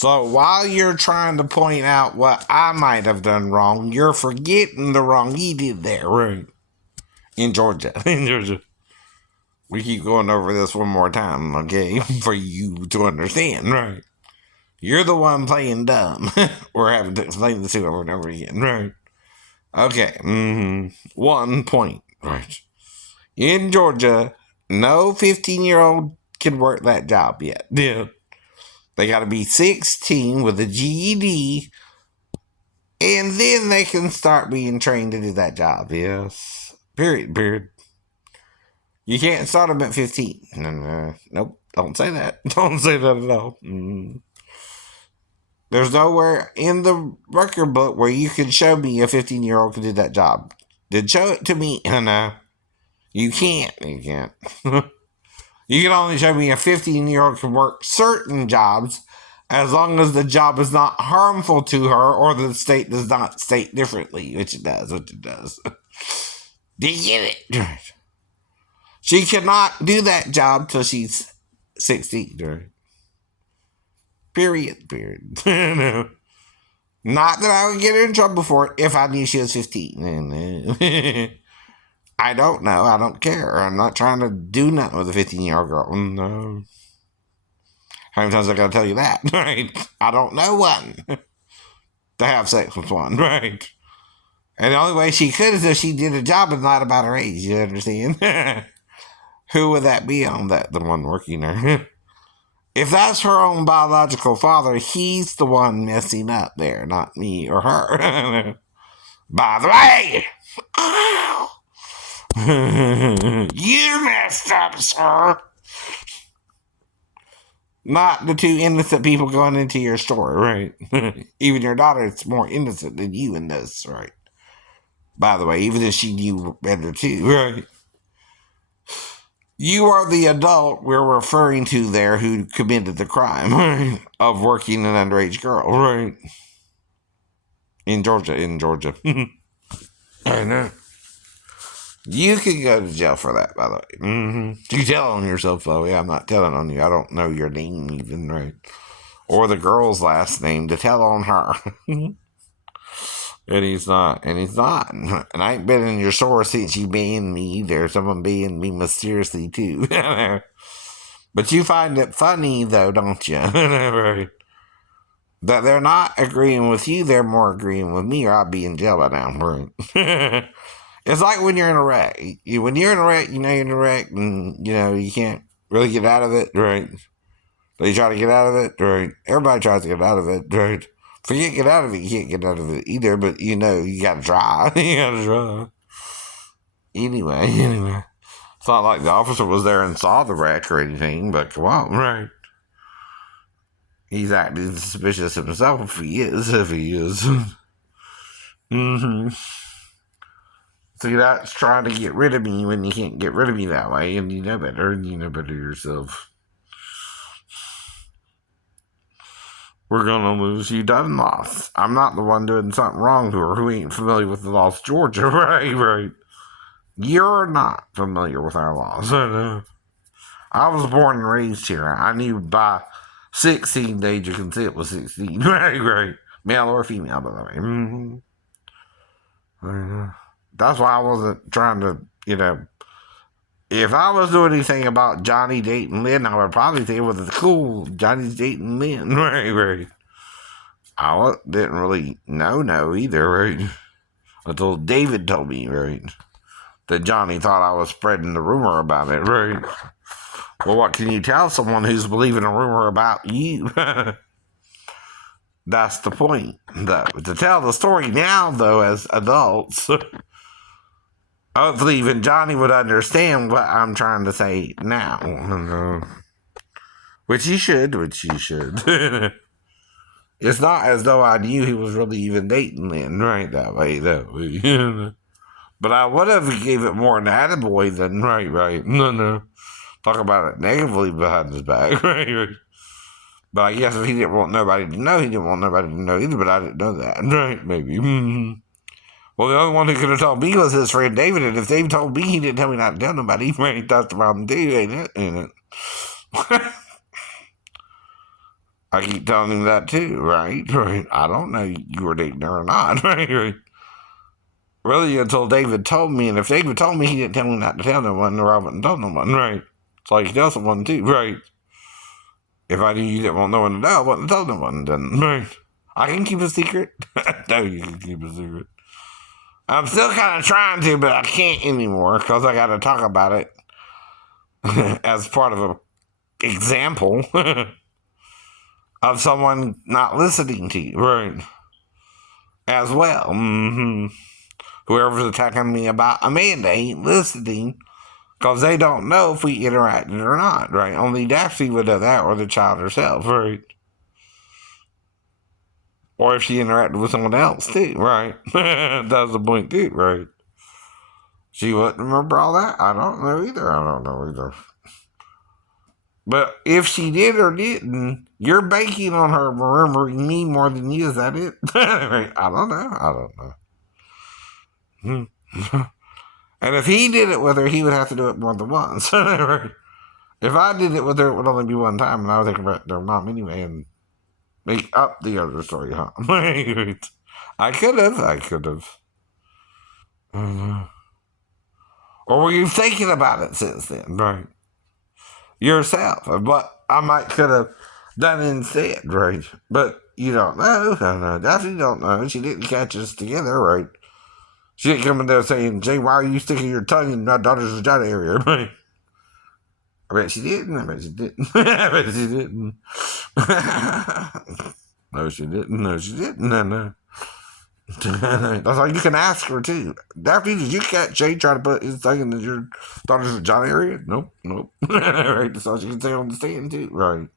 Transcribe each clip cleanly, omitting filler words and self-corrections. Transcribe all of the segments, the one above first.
So while you're trying to point out what I might have done wrong, you're forgetting the wrong he did there, right? In Georgia. In Georgia. We keep going over this one more time, okay? For you to understand, right? You're the one playing dumb. We're having to explain this over and over again, right? Okay. 1 point, right? In Georgia, no 15-year-old can work that job yet. Yeah. They got to be 16 with a GED, and then they can start being trained to do that job. Yes. Period. You can't start them at 15. No. Nope. Don't say that. Don't say that at all. There's nowhere in the record book where you can show me a 15-year-old can do that job. Then show it to me. No. You can't. You can't. You can only show me a 15-year-old can work certain jobs as long as the job is not harmful to her or the state does not state differently, which it does. Do you get it? She cannot do that job till she's 16. Period. Not that I would get her in trouble for it if I knew she was 15. I don't know. I don't care. I'm not trying to do nothing with a 15-year-old girl. No. How many times I gotta tell you that, right? I don't know one to have sex with one, right? And the only way she could is if she did a job and not about her age, you understand? Who would that be on that, the one working there? If that's her own biological father, he's the one messing up there, not me or her. By the way, you messed up, sir. Not the two innocent people going into your store, right? Even your daughter is more innocent than you in this, right? By the way, even if she knew better too, right? You are the adult we're referring to there who committed the crime, right? Of working an underage girl, right? In Georgia. I know. You could go to jail for that, by the way. You tell on yourself, though. Yeah, I'm not telling on you. I don't know your name even, right? Or the girl's last name to tell on her. And he's not. And I ain't been in your store since you banned me either. Someone banned me mysteriously, too. But you find it funny, though, don't you? Right? That they're not agreeing with you, they're more agreeing with me, or I'd be in jail by now, right? It's like when you're in a wreck. When you're in a wreck, you know you're in a wreck, and, you can't really get out of it, right? So you try to get out of it, right? Everybody tries to get out of it, right? Forget get out of it, you can't get out of it either, but you gotta try. You gotta try. Anyway. It's not like the officer was there and saw the wreck or anything, but come on, right? He's acting suspicious himself if he is. See, that's trying to get rid of me when you can't get rid of me that way, and you know better yourself. We're gonna lose. You done lost. I'm not the one doing something wrong to her who ain't familiar with the laws of Georgia, right? You're not familiar with our laws. I was born and raised here. I knew by 16 the age of consent was 16. Right. Male or female, by the way. That's why I wasn't trying to, if I was doing anything about Johnny dating Lynn, I would probably say it was cool. Johnny's dating Lynn. Right. I didn't really know either, right? Until David told me, right? That Johnny thought I was spreading the rumor about it, right? Well, what can you tell someone who's believing a rumor about you? That's the point, though. To tell the story now, though, as adults, hopefully even Johnny would understand what I'm trying to say now. Which he should. It's not as though I knew he was really even dating Lynn, right, that way, though. But I would have gave it more an attaboy than right. No. Talk about it negatively behind his back, right? But I guess if he didn't want nobody to know, he didn't want nobody to know either, but I didn't know that, right? Maybe. Well, the only one who could have told me was his friend David, and if David told me, he didn't tell me not to tell nobody, right? That's the problem too, ain't it? I keep telling him that too, right? Right. I don't know you were dating her or not, right? Really, until David told me, and if David told me, he didn't tell me not to tell no one, or I wouldn't tell no one, right? It's like he tells someone too, right? If I knew you didn't want no one to know, I wouldn't tell no one, then, right? I can keep a secret. No, you can keep a secret. I'm still kind of trying to, but I can't anymore because I got to talk about it as part of an example of someone not listening to you, right? As well. Whoever's attacking me about Amanda ain't listening because they don't know if we interacted or not, right? Only Daphne would know that, or the child herself, right? Or if she interacted with someone else too, right? That's the point too, right? She wouldn't remember all that. I don't know either. But if she did or didn't, you're banking on her remembering me more than you. Is that it? I don't know. And if he did it with her, he would have to do it more than once. If I did it with her, it would only be one time, and I would think about their mom anyway and make up the other story, huh? I could have. Or were you thinking about it since then? Right. Yourself. What I might could have done instead, right? But you don't know. No, definitely don't know. She didn't catch us together, right? She didn't come in there saying, Jay, why are you sticking your tongue in my daughter's vagina area? Right? I bet she didn't. I bet she didn't. I bet she didn't. No, she didn't. No, she didn't. No. That's all you can ask her, too. Daphne, did you catch Jay try to put his thing in your daughter's vagina area? Nope. Right, that's all she can say on the stand, too. Right.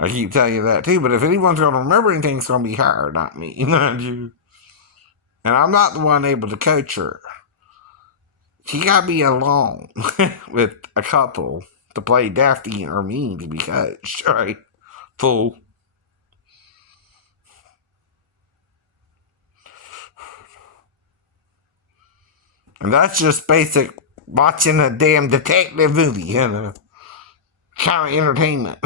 I keep telling you that, too, but if anyone's going to remember anything, it's going to be her, not me, not you. And I'm not the one able to coach her. She got to be alone with a couple to play Daphne or me to be coached, right? Fool. And that's just basic watching a damn detective movie, kind of entertainment,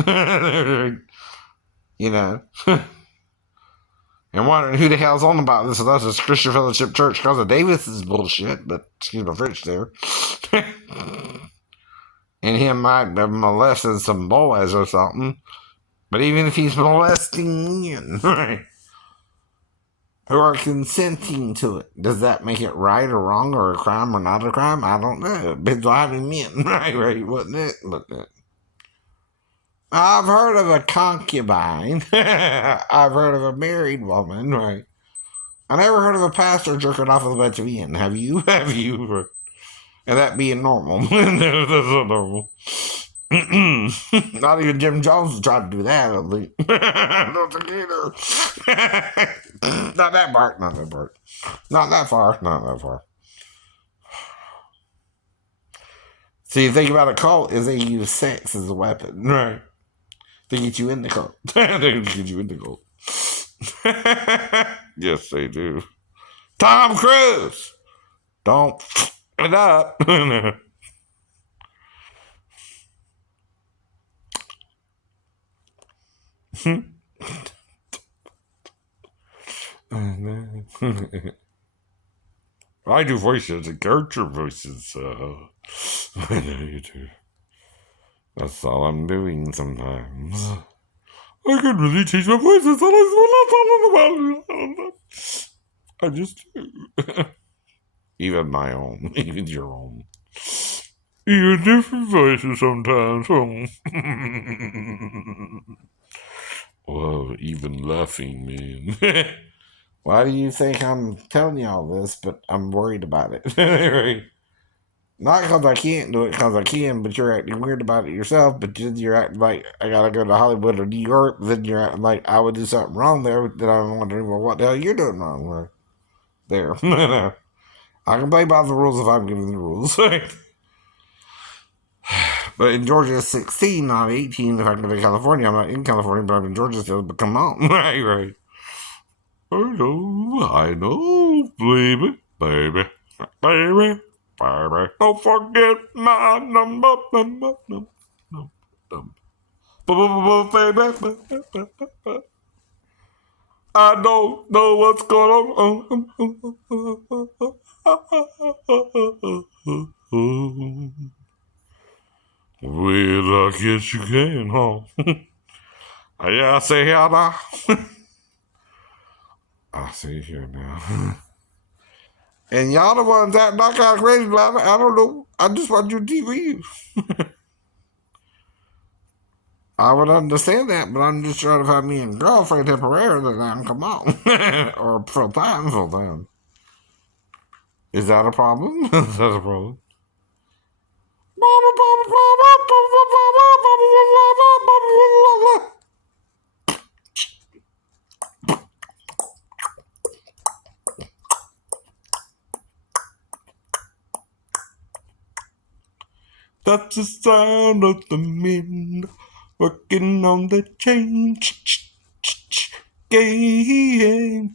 and wondering who the hell's on about this. So that's this Christian Fellowship Church because of Davis's bullshit, but excuse my French there. And him might be molesting some boys or something. But even if he's molesting men, right, who are consenting to it, does that make it right or wrong or a crime or not a crime? I don't know. It depends on how he meant, right, wouldn't it? But I've heard of a concubine. I've heard of a married woman, right? I never heard of a pastor jerking off with a bunch of men. Have you? Have you? And that being normal. That's not normal. Not even Jim Jones tried to do that, I think. Don't think either. Not that part. Not that far. See, the thing about a cult is they use sex as a weapon, right? To get you in the cult. Yes, they do. Tom Cruise! Don't f it up. I do voices and character voices, I know you do. That's all I'm doing sometimes. I could really change my voice. That's all I just do. Even my own. Even your own. Even different voices sometimes. Whoa, even laughing, man. Why do you think I'm telling you all this, but I'm worried about it? Right? Not because I can't do it, because I can, but you're acting weird about it yourself, but then you're acting like I gotta go to Hollywood or New York, then you're acting like I would do something wrong there, then I'm wondering, well, what the hell you're doing wrong right there? I can play by the rules if I'm given the rules. But in Georgia, 16, not 18. If I go to California, I'm not in California, but I'm in Georgia still, but come on. Right. I know, baby. Don't forget my number. I don't know what's going on. Well, I guess you can, huh? Yeah, I say here now. I see here now. And y'all the ones that knock out crazy about it. I don't know. I just want you TV. I would understand that, but I'm just trying to find me a girlfriend temporarily now. Come on. Or full time, full time. Is that a problem? Is that a problem? That's the sound of the men working on the change game.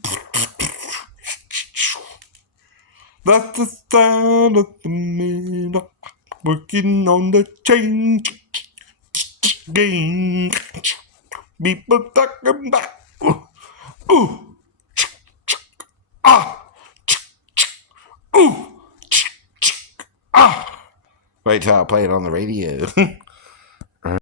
That's the sound of the men working on the change game. People talking about ooh, ah, ooh, ah. Wait till I play it on the radio.